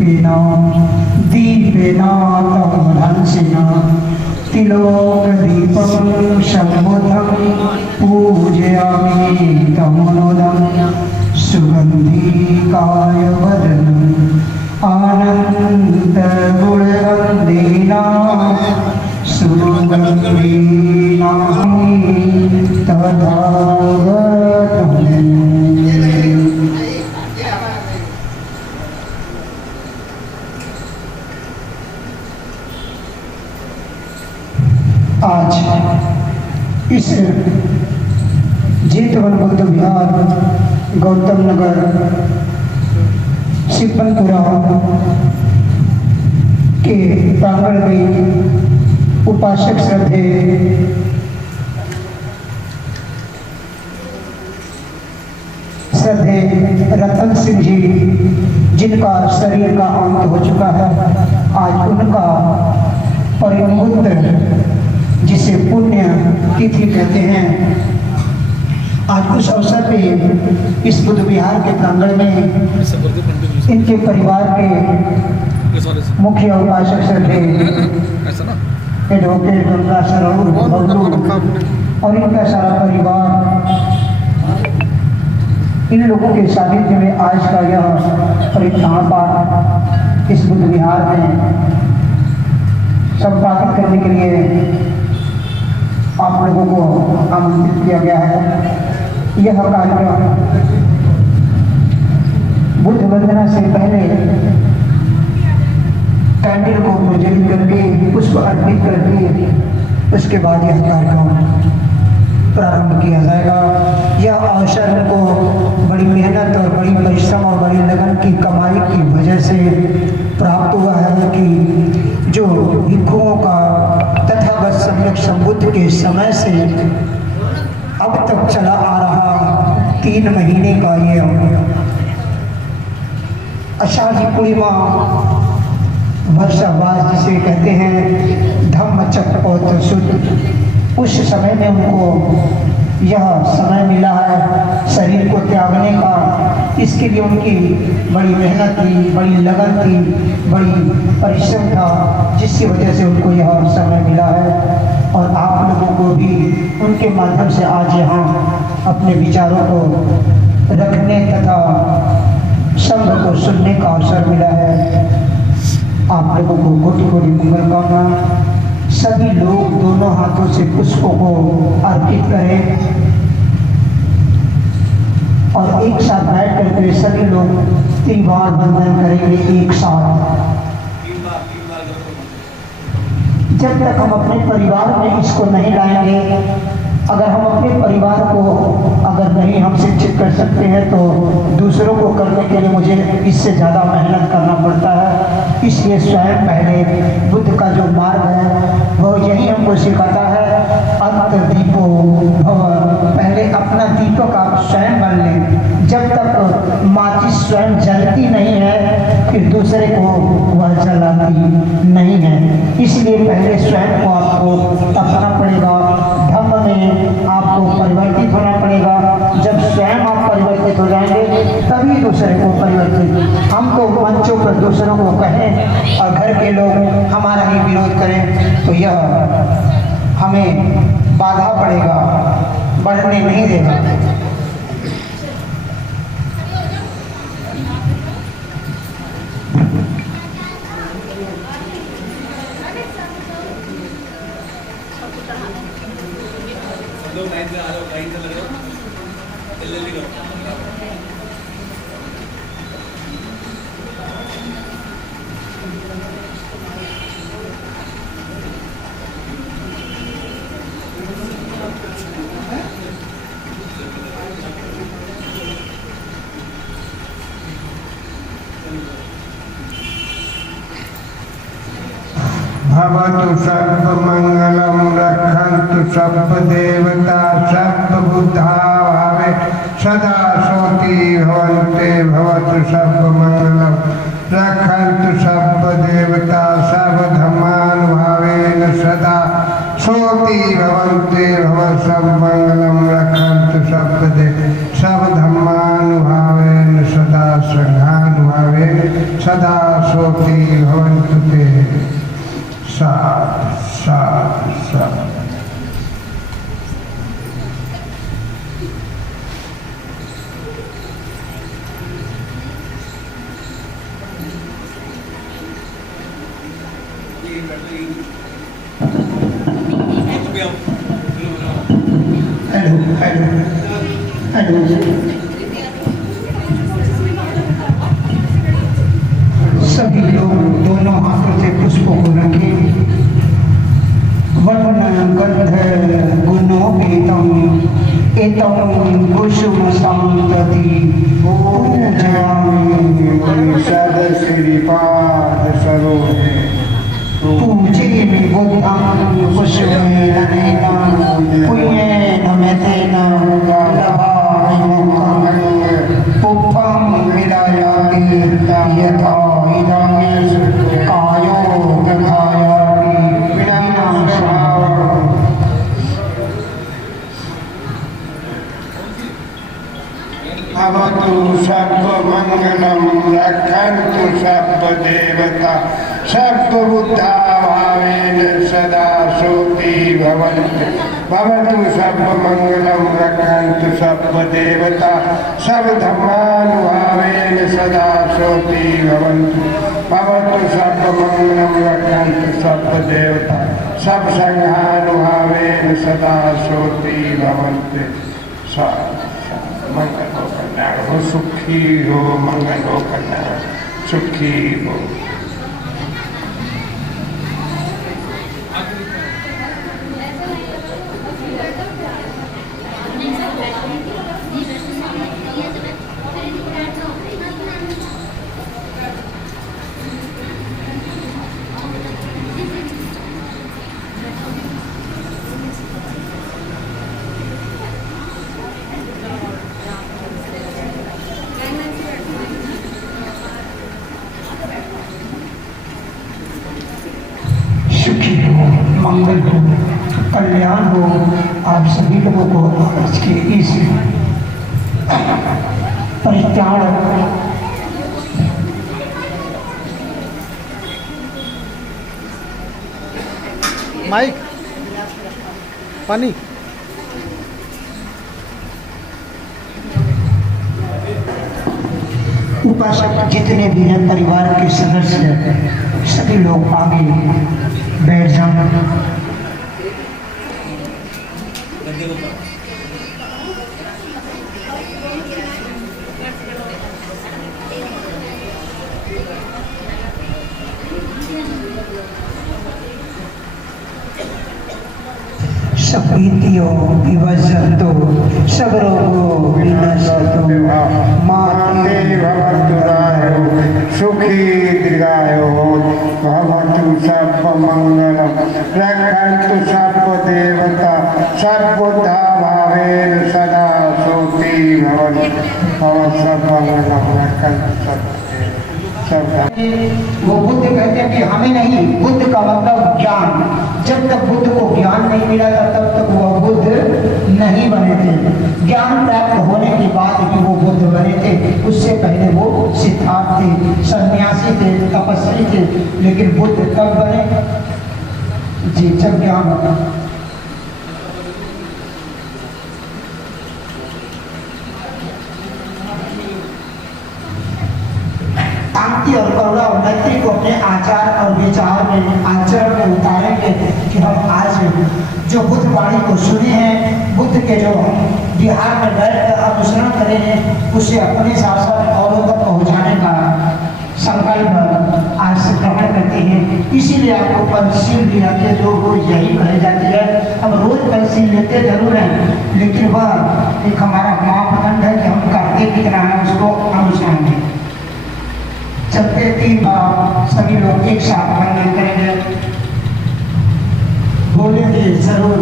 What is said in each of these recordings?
दीपेना दीपेना तमहंसिना तिलोकदीपं शम्बुधं पूजयामि तमोदं सुगन्धिकाय वदनम् आनन्दगुणवन्दिना सुगन्धिना तदागतम्। आज इस जेतवन बुद्ध विहार गौतम नगर शिवनपुरा के प्रांगण में उपासक श्रद्धे रतन सिंह जी, जिनका शरीर का अंत हो चुका है, आज उनका परिमुक्त जिसे पुण्य तिथि कहते हैं, आज उस अवसर पे इस बुद्ध विहार के प्रांगण में इनके परिवार के मुख्य उपासक श्रद्धे एडवोकेट गंगा शरण और इनका सारा परिवार इन लोगों के सानिध्य में आज का यह परित्राण पाठ इस बुद्ध विहार में संपादित करने के लिए आप लोगों को आमंत्रित किया गया है। यह कार्यक्रम बुद्ध वंदना से पहले कैंडल को प्रज्वलित करके पुष्प अर्पित करके उसके बाद यह कार्यक्रम प्रारंभ किया जाएगा। यह अवसर को बड़ी मेहनत और बड़ी परिश्रम और बड़ी लगन की कमाई की वजह से प्राप्त हुआ है कि जो भिक्षुओं का तथागत सम्यक संबुद्ध के समय से अब तक चला आ रहा 3 महीने का ये आषाढ़ी पूर्णिमा वर्षावास जिसे कहते हैं धम्मचक्र शुद्ध, उस समय में उनको यह समय मिला है शरीर को त्यागने का। इसके लिए उनकी बड़ी मेहनत थी, बड़ी लगन थी, बड़ी परिश्रम था, जिसकी वजह से उनको यह समय मिला है। और आप लोगों को भी उनके माध्यम से आज यहाँ अपने विचारों को रखने तथा संघ को सुनने का अवसर मिला है। आप लोगों को कोटि कोटि मंगल कामना। सभी लोग दोनों हाथों से पुष्पों को अर्पित करें और एक साथ बैठ करके सभी लोग 3 बार वंदन करेंगे एक साथ। जब तक हम अपने परिवार में इसको नहीं लाएंगे, अगर हम अपने परिवार को अगर नहीं हम शिक्षित कर सकते हैं तो दूसरों को करने के लिए मुझे इससे ज़्यादा मेहनत करना पड़ता है। इसलिए स्वयं पहले बुद्ध का जो मार्ग है वो यही हमको सिखाता है, अंत दीपो भव। पहले अपना दीपक आप स्वयं बन लें। जब तक माचिस स्वयं जलती नहीं है फिर दूसरे को वह जलाती नहीं है। इसलिए पहले स्वयं को आपको अपना पड़ेगा, धम्म में आपको परिवर्तित होना पड़ेगा। जब स्वयं आप परिवर्तित हो जाएंगे तभी दूसरे को परिवर्तित। हम तो मंचों पर दूसरों को कहें और घर के लोग हमारा ही विरोध करें तो यह हमें बाधा पड़ेगा, बढ़ने नहीं देगा। भवतु सर्वमंगलं रक्षन्तु सर्वदेवता सर्वबुद्धा भावे सदा सोति भवन्ते भवतु सर्वमंगलं रक्षन्तु सर्वदेवता सर्वधर्मानुभावेन सदा सोति भवन्ते भवतु सर्वमंगलं रक्षन्तु सर्वधर्मानुभावेन सदा संघानुभावेन सदा साधु साधु साधु। Hello hello hello. सभी लोग दोनों हाथों से पुष्पों को रखें। वर्ण गंध गुणोपेतम एतम कुसुम संतति पूजयामि। सदश्रीपाद सरोजे पूजयामि बुद्धं कुसुमेन नयनं पुण्येन मेतेन लभामि मुखं पुष्पं विलायामि यथा इदं कायो दधायामि विनाशाय। भवतु सर्वमङ्गलं रक्षन्तु सर्वदेवता सर्वबुद्धा भावेन सदा सोति भवन्तु। भवतु सर्वमङ्गलं रक्षन्तु सर्वदेवता सर्वधर्मानुभावेन सदा सोति भवन्तु। भवतु सर्वमङ्गलं रक्षन्तु सर्वदेवता सर्वसंघानुभावेन सदा सोति भवन्तु। मंगल हो कल्याण हो सुखी हो मंगल हो कल्याण सुखी हो। सुखी हो मंगल हो कल्याण हो। आप सभी लोगों को आज के इस परित्याग माइक पानी उपासक जितने भी हैं परिवार के सदस्य सभी लोग आगे बैठ जाएं। सपीतियो विवजतो सगरोगो विनशतो माते भवतु रायो सुखी दीर्घायो भवतु सर्वमङ्गलं रक्षन्तु सर्वदेवता सर्वबुद्धा भावेन सदा सोति भवन्तु। सर्वमङ्गलं रक्षन्तु सर्वदेवता। वो बुद्ध कहते हैं कि हमें नहीं, बुद्ध का मतलब ज्ञान। जब तक बुद्ध को ज्ञान नहीं मिला था तब तक वह बुद्ध नहीं बने थे। ज्ञान प्राप्त होने के बाद ही वो बुद्ध बने थे। उससे पहले वो सिद्धार्थ थे, सन्यासी थे, तपस्वी थे। लेकिन बुद्ध कब बने? जी, जब ज्ञान होगा। शांति और करुणा और मैत्री को अपने आचार और विचार में आचरण में उतारेंगे कि हम आज जो बुद्ध वाणी को सुने हैं, बुद्ध के जो बिहार में बैठकर अनुसरण करेंगे, उसे अपने साथ साथ औरों तक पहुँचाने का संकल्प आज से ग्रहण करते हैं। इसीलिए आपको पंचशील भी आते जो रोज यही कही जाती है। हम रोज पंचशील लेते जरूर हैं, लेकिन वह एक हमारा मापदंड है कि हम करते कितना है उसको अनुसरण में। चलते 3 बार सभी लोग एक साथ वंदन करेंगे, बोलेंगे जरूर।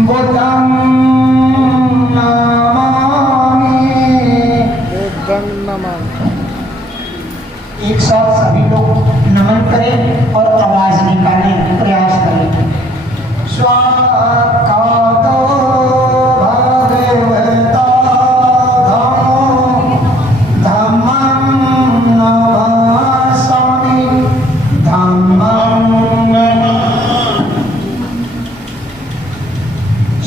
बुद्धं नमामि एक साथ सभी लोग नमन करें और आवाज निकालें, प्रयास करें। स्वाकातो भगवता धम्मो धम्मं नमामि धम्मं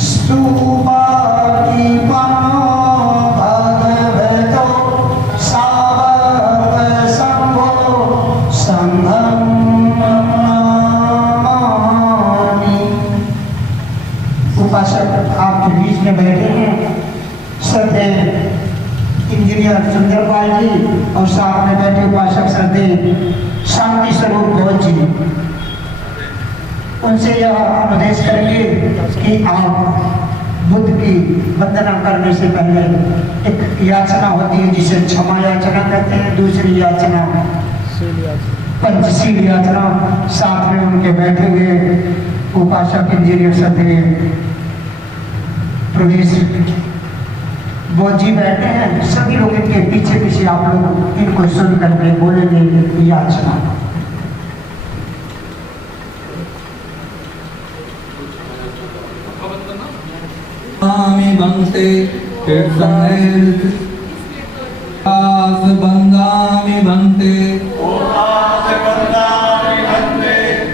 सुपातिपन्नो भगवतो सावकसंघो संघं नमामि। उपासक आपके बीच में बैठे हैं श्रद्धेय इंजीनियर सुंदरपाल जी और साथ में बैठे उपासक श्रद्धेय शांति स्वरूप घोष जी। उनसे यह अनुदेश करेंगे कि आप बुद्ध की वंदना करने से पहले एक याचना होती है जिसे क्षमा याचना कहते हैं, दूसरी याचना पंचशील याचना। साथ में उनके बैठे हुए उपासक इंजीनियर श्रद्धेय प्रवेश बोध जी बैठे हैं। सभी लोग इनके पीछे पीछे आप लोग इनको सुन करके बोलेंगे याचना। बंते बंदामि बंते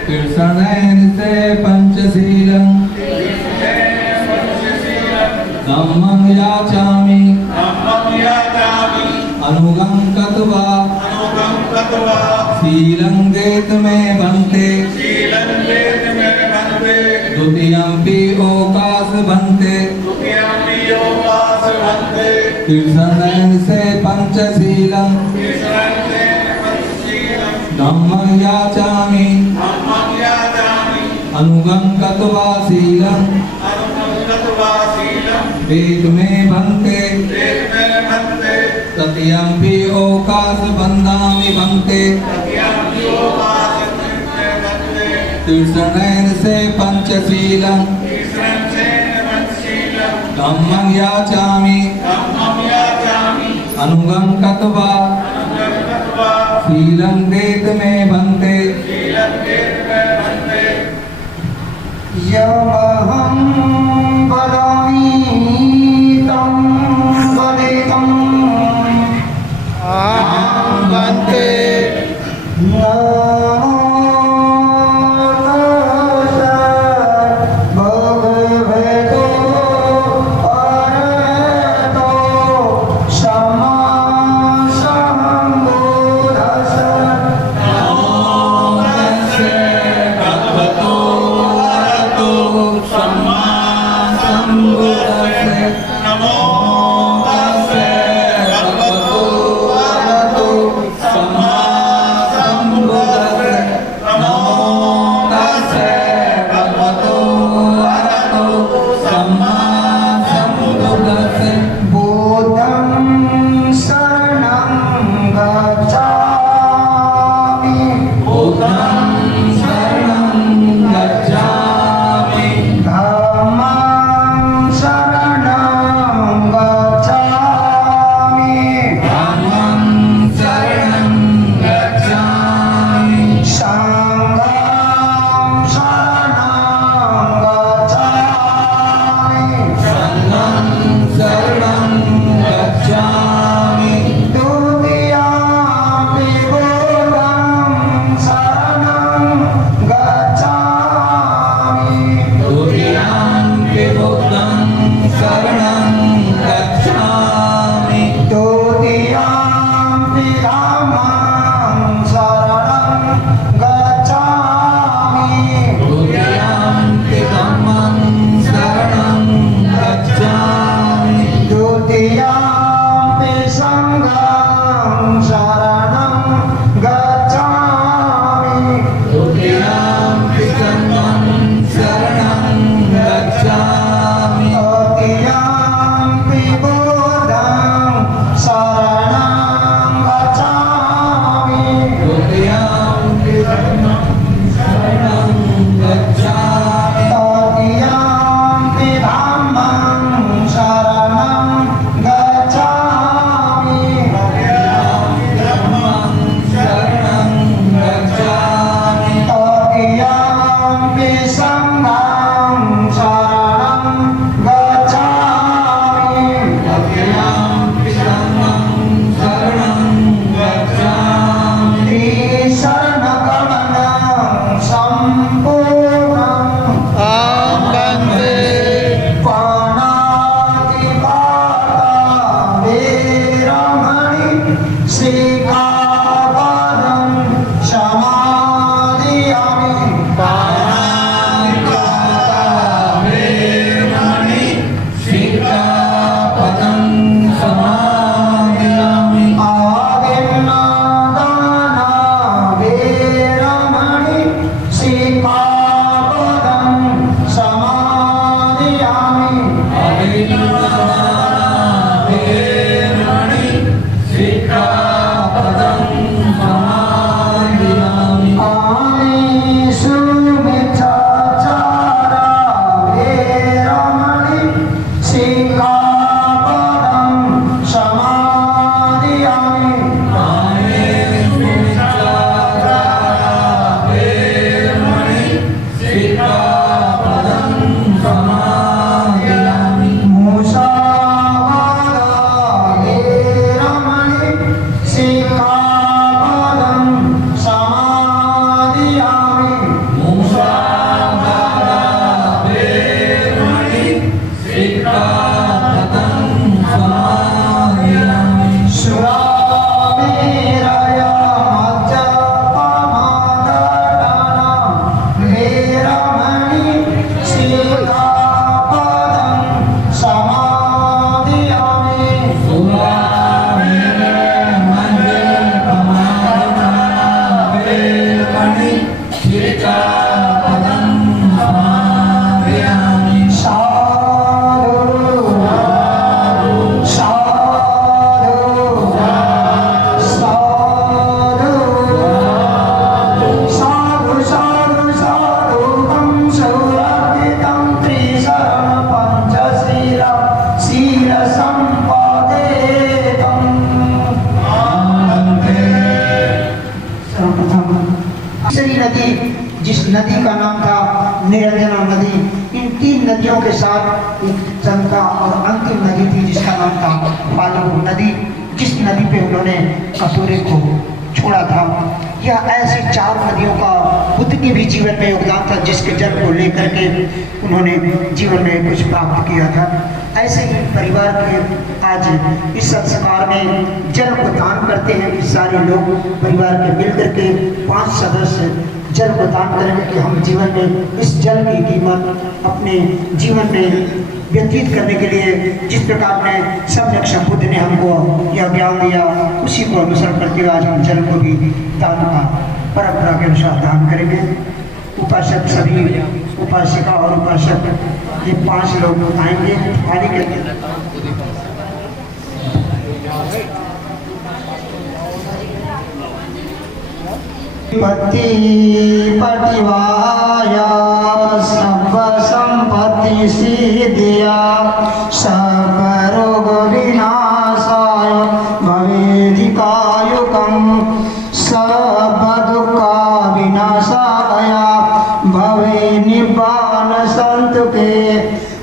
कृष्णैन से पंचशीलं धम्मं याचामि अनुगं कत्वा शीलं देत मे बंते द्वितीयंपि ओकास बंते कृष्णैन से पंचशीलं धम्मं याचामि अनुगं कत्वा शीलं वेद में बंते तृतीयंपि ओकास बंदामि बंते कृष्णैन से पंचशीलं धम्मं याचामि अनुगं कत्वा शीलं वेद में बंते यमहं वदामि तं वदेतं बंते भगवतो अरहतो सम्मा सम्बुद्धस्स। वेरमणि सिक्खापदं समादियामि आमीषु मिच्छाचारा वेरमणि सिक्खापदं समादियामि। तीसरी नदी जिस नदी का नाम था निरंजना नदी, इन 3 नदियों के साथ एक चंद्रा और अंतिम नदी थी जिसका नाम था फाल्गु नदी, जिस नदी पे उन्होंने कसूरे को छोड़ा था। यह ऐसी 4 नदियों का बुद्ध के भी जीवन में योगदान था जिसके जल को लेकर के उन्होंने जीवन में कुछ प्राप्त किया था। ऐसे ही परिवार के आज इस संस्कार में जल को दान करते हैं कि सारे लोग परिवार के मिलकर के 5 सदस्य जल को दान करेंगे कि हम जीवन में इस जल की कीमत अपने जीवन में व्यतीत करने के लिए जिस प्रकार में सम्यक बुद्ध ने हमको यह ज्ञान दिया उसी को अनुसरण करते हुए आज हम जल को भी दान का परंपरा के अनुसार दान करेंगे। उपासक सभी उपासिका और उपासक ये 5 लोग आएंगे पानी के पति पटिवाया सर्व संपत्ति सिद्धिया सर्व रोग विनाशाय भवेदिकायुकं सर्व दुख विनाशाय भवे निब्बान संतु के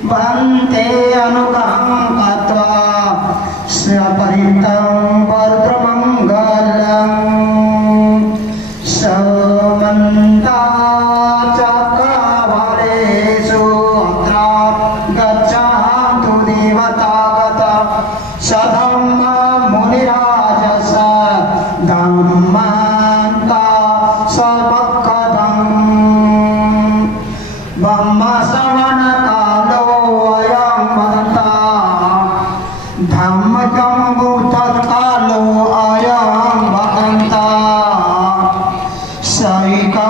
भन्ते अनुग्रहं कृत्वा सपरितं परत्रमंगलम् समन्ता चक्रवालेषु अत्रा गच्छन्तु देवतागता सधम्म मुनिराजस धम्मन्ता सर्वकदम् ब्रह्म श्रवण कालो अयं वदन्ता धम्मजम्बु तत्कालो अयं वदन्ता सैकालो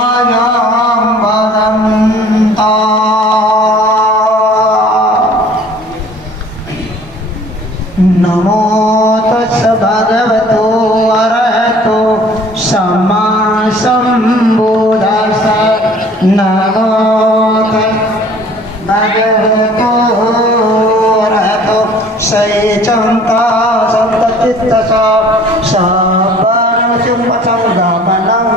अयं वदन्ता। नमो तस् भगवतो अरहतो सम्मा सम्बुद्धस्स। नमो तस् भगवतो अरहतो सैचन्ता सन्तचित्तस सबरचुम्बसंगमनं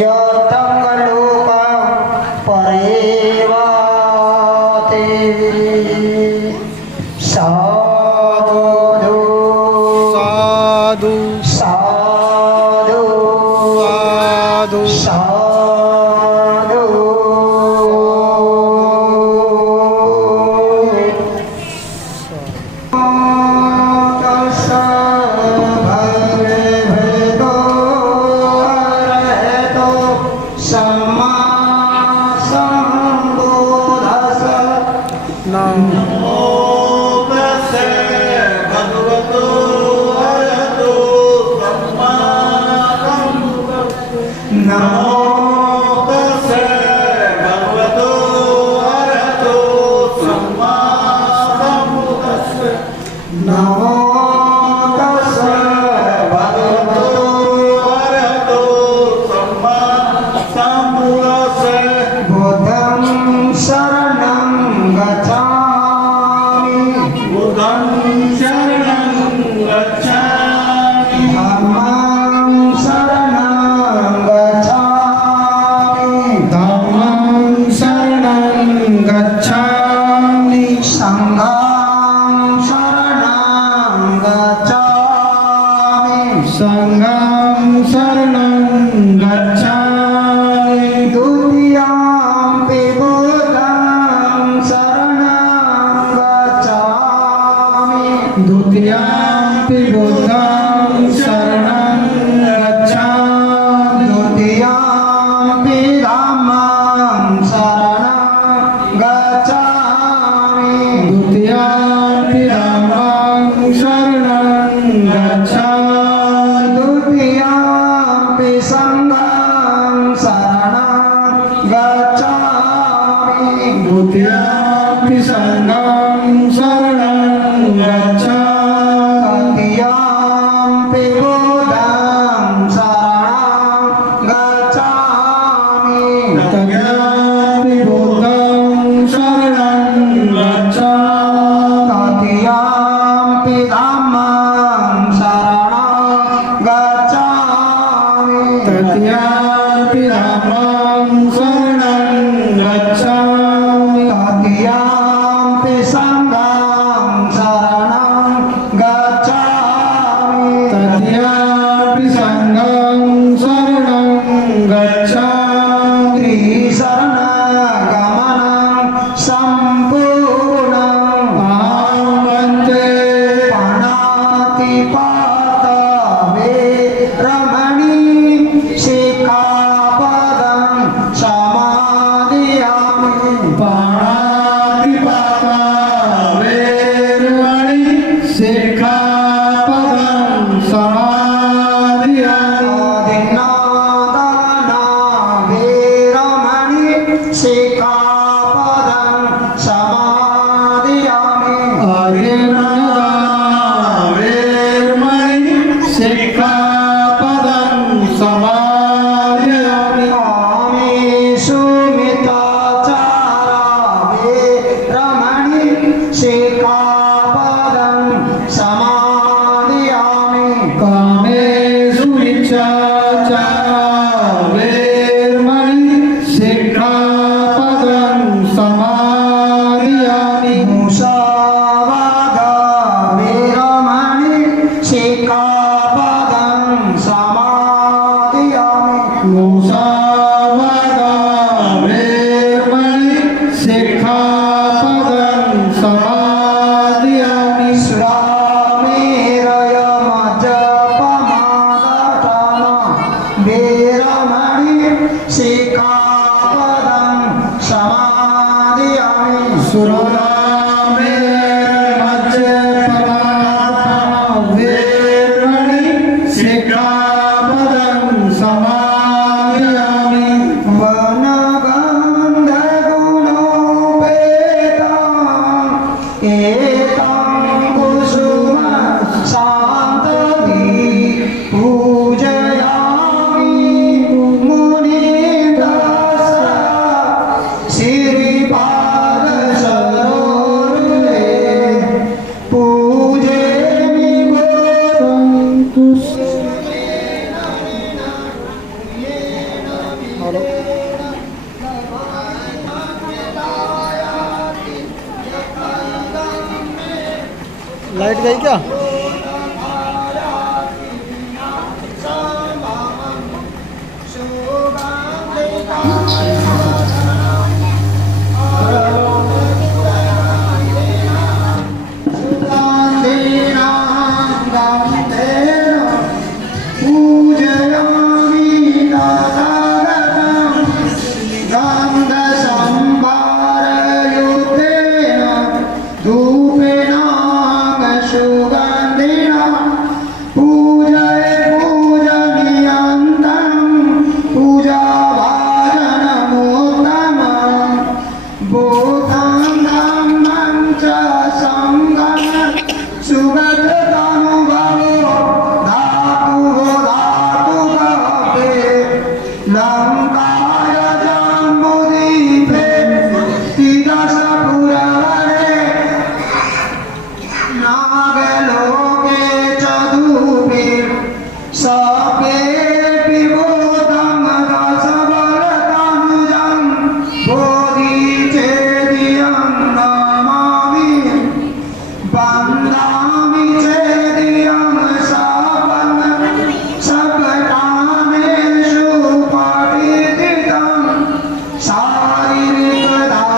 यतङ्गलोकं परेवाते। साधु साधु साधु साधु साधु। भगवतो अरहतो सम्मा सम्बुद्धस्स। नमो नमो तस्से भगवतो अरहतो सम्मा नमो तस्सै भगवतो अरहतो सम्मा सम्बुद्धस्सै बुद्धं शरणं गच्छामि बुद्धं शरणं गच्छामि धम्मं शरणं गच्छामि धम्मं शरणं गच्छामि संघं शरणं गच्छामि संघं शरणं गच्छामि द्वितीयंपि बुद्धं शरणं गच्छामि द्वितीयंपि बुद्धं शरणं गच्छामि द्वितीयंपि धम्मं शरणं गच्छामि द्वितीयंपि धम्मं शरणं गच्छामि द्वितीयंपि संघं शरणं गच्छामि द्वितीयंपि संघं शरणं गच्छामि तृतीयंपि बुद्धं शरणं गच्छामि तृतीयंपि बुद्धं शरणं गच्छामि तृतीयंपि धम्मं शरणं गच्छामि तृतीयंपि धम्मं शरणं गच्छामि तृतीयंपि संघं शरणं गच्छामि तृतीयंपि संघं शरणं गच्छामि त्रिशरणगमनं सम्पूर्णम् अहं वन्दे पाणातिपाता वेरमणि शिखापदं समादयामि पाणातिपाता वेरमणि शिखापदं समादयामि आदिनादाना वेरमणि शिखापदं समादयामि आर्यनादाना वेरमणि शिखापदं समादयामि आमेषुमिताचारा वेरमणि शिखापदं समादयामि कामेषु विचाचारा वेरमणि शिखापदं समादयामि मुसावादा वेरमणि शिखापदं समादयामि मुसावादा वेरमणि शिखापदं समादयामि सुरामेरयमजपमादठाना वेरमणि शिखापदं समादयामि सुरामेरमजपमादठाना वेरमणि शिखापदं समादयामि वनगन्धगुणोपेतां एतां कुसुम शान्तदी पूजयामि मुनिदास श्रीपादसरोरुहे पूजयामि लाइट गई क्या? नागलोके चतुर्भे सपे विभूतं रसबलतनुजं बोधिचेदियं नमामि वन्दामि चेदियं सकटानेषु परिचितं शारीरिकधातु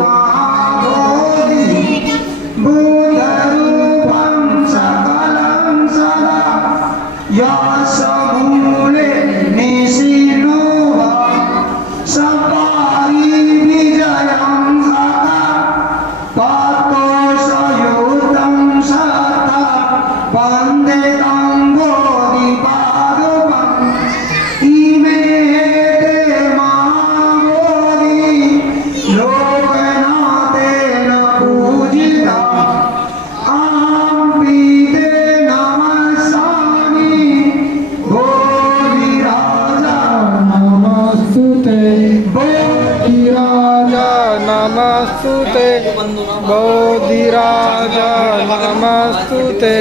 महाबोधि बुद्धरूपं सकलं सदा यशमूले निशिनो वा सपारि विजयं सदा पातोषयुतं सदा वन्दे तं बोधिपादुकम् इमे ते महाबोधि लोकनाथेन पूजिता आम्पीते नमस्सामि बोधिराजा नमस्तुते बोधिराजा नमस्तुते बोधिराजा नमस्तुते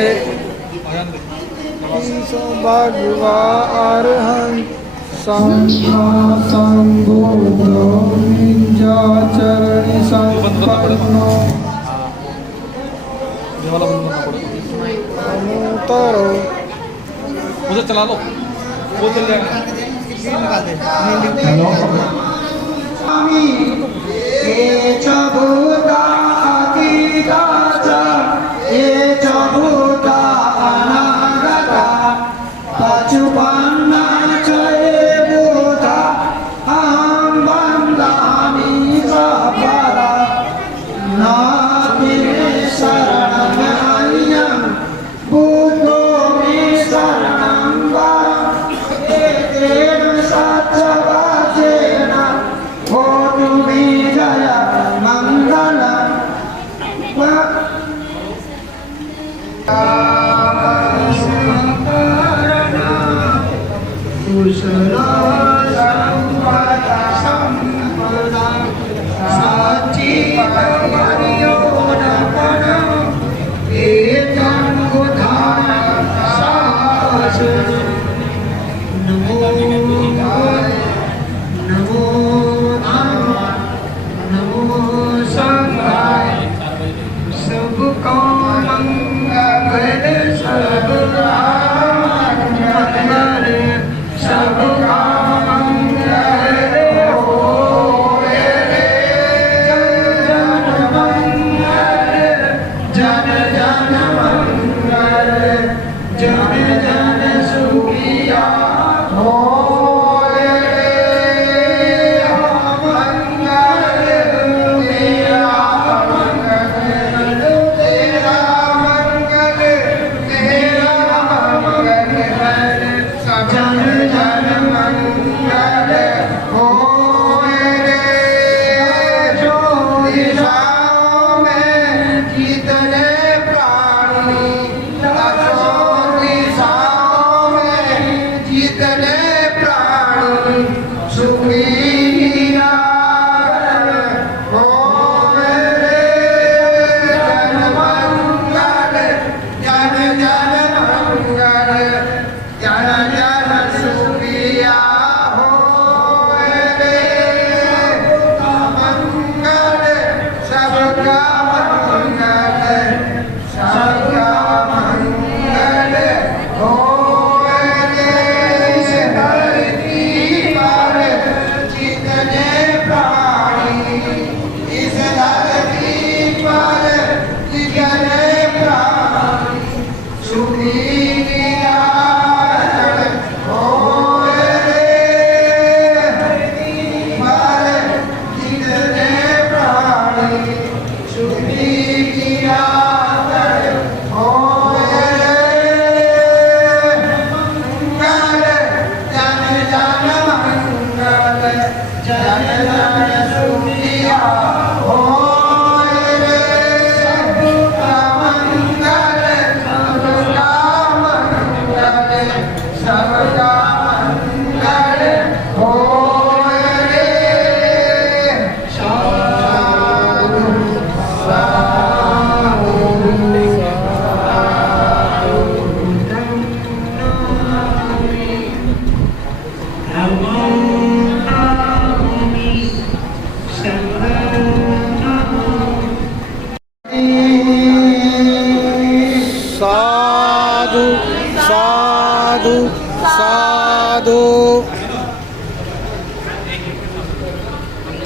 ईशो भगवा अरहं सम्मा सम्बुद्धो निजाचरणि सम्पन्नो अमुतरो उधर चला लो वो चल जाएगा स्वामी ये च भूता अतीता च ये च भूता अनागता पशुपन्ना च ये भूता अहं वन्दामि सपरा नास्ति मे शरणमन्यं बुद्धो मे शरणं वरम् एतेन सत्यवाचेन होतु मे जय मङ्गलम् कुशला सम्पदा सम्पदा सच्चिदमर्योदपणम् एतं बुधाय शासनम् नमो नमो नमो संघाय सबका मंगल सबका मंगल सबका मंगल होए रे जन मंगल जन जन मंगल जन जन सुखिया होए रे मंगल तेरा मंगल तेरा मंगल तेरा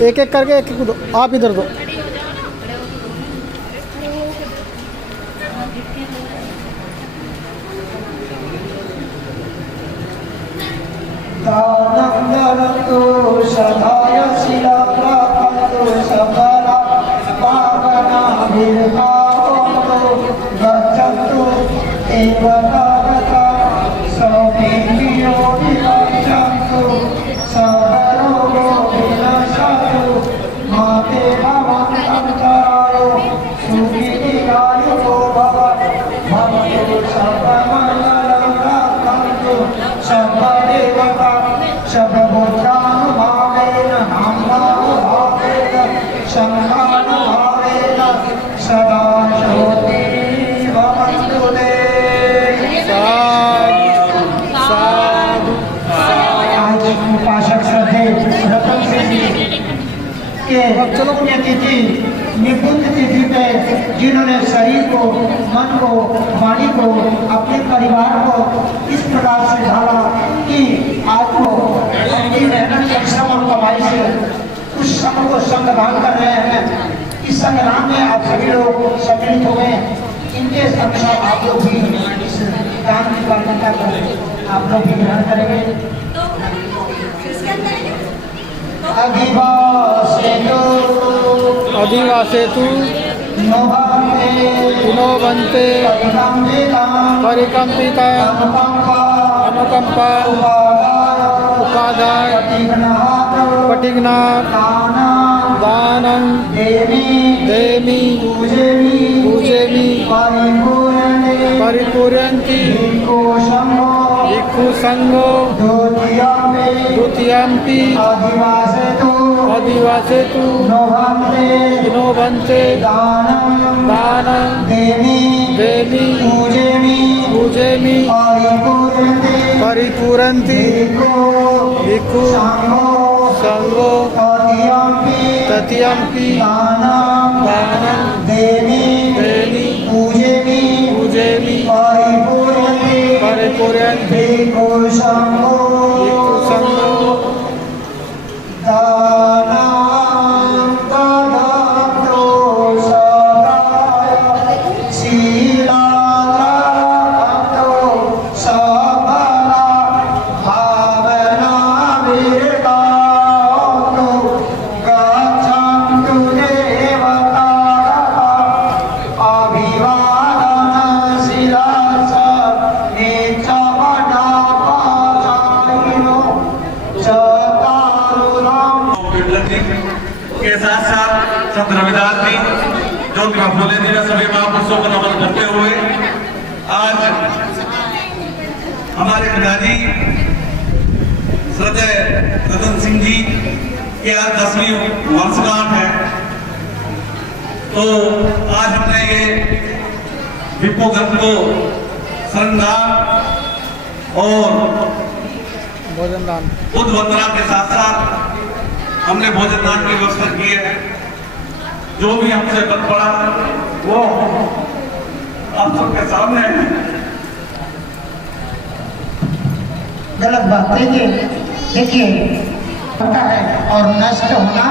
एक एक करके एक दो, आप इधर दो। दानंदरतो सदाय शिलाप्राप्तो सबला पावना विरतावतो गच्छन्तु एवतारता सौमेभ्यो विरक्षन्तु सकरोगो विनाशन्तु माते भवन्तन्तरायो सुखितिकायुको भवन्तु सर्वमङ्गलं प्राप्तन्तु सर्वदेवता सर्वभूतानुभावेन नाम्नानुभावेन संघानुभावेन सदा ज्योति भवन्तु ते। साधु साधु। आज उपासक श्रद्धे रतन सिंह जी के पुण्यतिथि निकुंज तिथि पे जिन्होंने शरीर को, मन को, वाणी को, अपने परिवार को इस प्रकार से ढाला कि आपको अपनी मेहनत परिश्रम और कमाई से उस संघ को संग्रहण कर रहे हैं। इस संग्राम में आप सभी लोग सम्मिलित हुए हैं। इनके अनुसार आप लोग भी इस दान की पात्रता को आप लोग भी ग्रहण करेंगे। अधिवासेतु पुनो बन्ते परिकम्पिता अनुकंपा उपादाय पटिघ्नात् दानं देमि पूजेमि परिपूरयन्ति भिक्षु संघो द्वितीयम्पि अधिवासेतु नो बन्ते दानं देमि पूजेमि परिपूरन्ति भिक्षु संघो तृतीयम्पि दानं देमि पूजेमि परिपूरयन्ति भिक्षु संघो के साथ साथ संत रविदास जी, ज्योतिबा फूले जी ने सभी महापुरुषों को नमन करते हुए आज हमारे पिताजी श्रद्धेय रतन सिंह जी की आज 10वीं वर्षगांठ है। तो आज हमने ये भिक्षु गण को श्रमदान और भोजन दान बुद्ध वंदना के साथ साथ हमने भोजन दान की व्यवस्था की है। जो भी हमसे बन पड़ा वो आप सबके सामने है। गलत बात देखिए होता है और नष्ट होना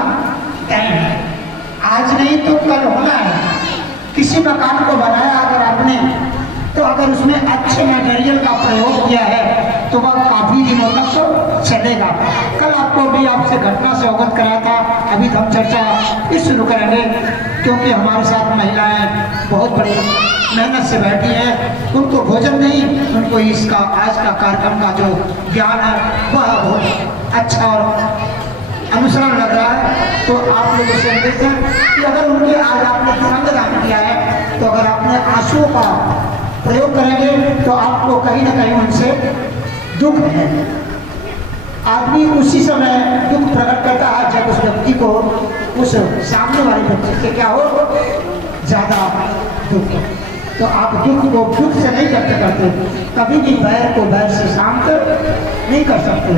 तय है। आज नहीं तो कल होना है। किसी मकान को बनाया अगर आपने तो अगर उसमें अच्छे मटेरियल का प्रयोग किया है तो वह काफी दिनों तक तो चलेगा। कल आपको भी आपसे घटना से अवगत कराया था। अभी हम चर्चा इस शुरू करेंगे क्योंकि हमारे साथ महिलाएं बहुत बड़ी मेहनत से बैठी हैं। उनको भोजन नहीं, उनको इसका आज का कार्यक्रम का जो ज्ञान है वह बहुत अच्छा और अनुसरण लग रहा है। तो आप लोगों से देखते हैं कि अगर उनके आज आपने संगदान किया है तो अगर आपने आंसुओं का प्रयोग करेंगे तो आपको कहीं ना कहीं उनसे दुख है। आदमी उसी समय दुख प्रकट करता है जब उस व्यक्ति को उस सामने वाले व्यक्ति से क्या हो ज्यादा दुख। तो आप दुख को दुख से नहीं व्यक्त करते, कभी भी बैर को बैर से शांत नहीं कर सकते।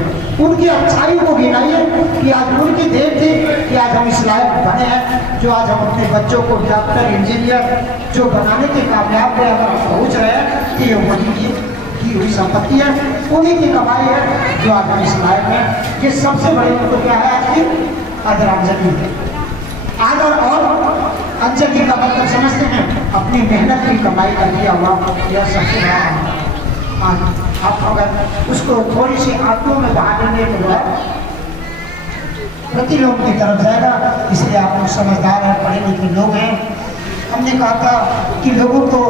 उनकी अच्छाई को गिनाइए कि आज उनकी देन थी कि आज हम इस लायक बने हैं जो आज हम अपने बच्चों को डॉक्टर इंजीनियर जो बनाने के कामयाब पे अगर पहुँच रहे हैं कि ये वही की हुई संपत्ति है, उन्हीं की कमाई है जो आज हम इस लायक है। ये सबसे बड़ी तो क्या है आज की आदर अंजलि। आदर और अंजलि का मतलब समझते हैं, अपनी मेहनत की कमाई का दिया हुआ यह सबसे बड़ा। आप अगर उसको थोड़ी सी आंखों में बहा देंगे तो वह प्रतिलोम की तरफ जाएगा। इसलिए आप लोग समझदार हैं, पढ़े लिखे लोग हैं। हमने कहा था कि लोगों को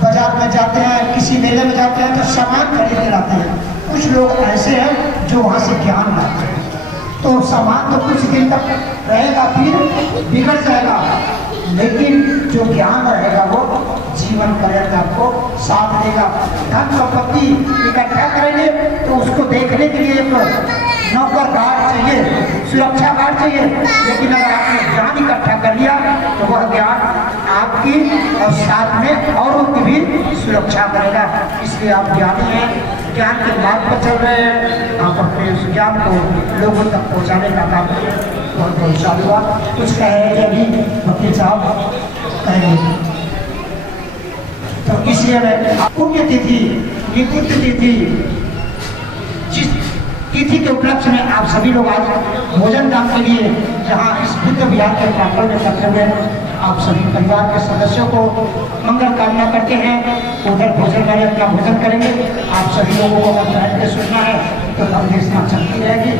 बाजार में जाते हैं, किसी मेले में जाते हैं तो सामान खरीद के लाते हैं। कुछ लोग ऐसे हैं जो वहाँ से ज्ञान लाते हैं। तो सामान तो कुछ दिन तक रहेगा, फिर बिगड़ जाएगा, लेकिन जो ज्ञान रहेगा वो जीवन पर्यंत आपको साथ देगा। धन संपत्ति इकट्ठा करेंगे तो उसको देखने के लिए एक नौकर गार्ड चाहिए, सुरक्षा गार्ड चाहिए, लेकिन अगर आपने ज्ञान इकट्ठा कर लिया तो वह ज्ञान आपकी और साथ में औरों की भी सुरक्षा करेगा। इसलिए आप ज्ञानी हैं, ज्ञान के मार्ग पर चल रहे हैं। आप अपने उस ज्ञान को लोगों तक पहुंचाने का काम बहुत बहुत चालू हुआ। कुछ कह रहे थे अभी वकील साहब कहेंगे, तो इसलिए मैं पुण्य तिथि, निकुंज तिथि, जिस तिथि के उपलक्ष्य में आप सभी लोग आज भोजन दान के लिए जहाँ इस बुद्ध विहार के प्रांगण में करते हुए आप सभी परिवार के सदस्यों को मंगल कामना करते हैं। उधर भोजन वाले अपना भोजन करेंगे। आप सभी लोगों को अगर बैठ के सुनना है तो संदेश चलती रहेगी।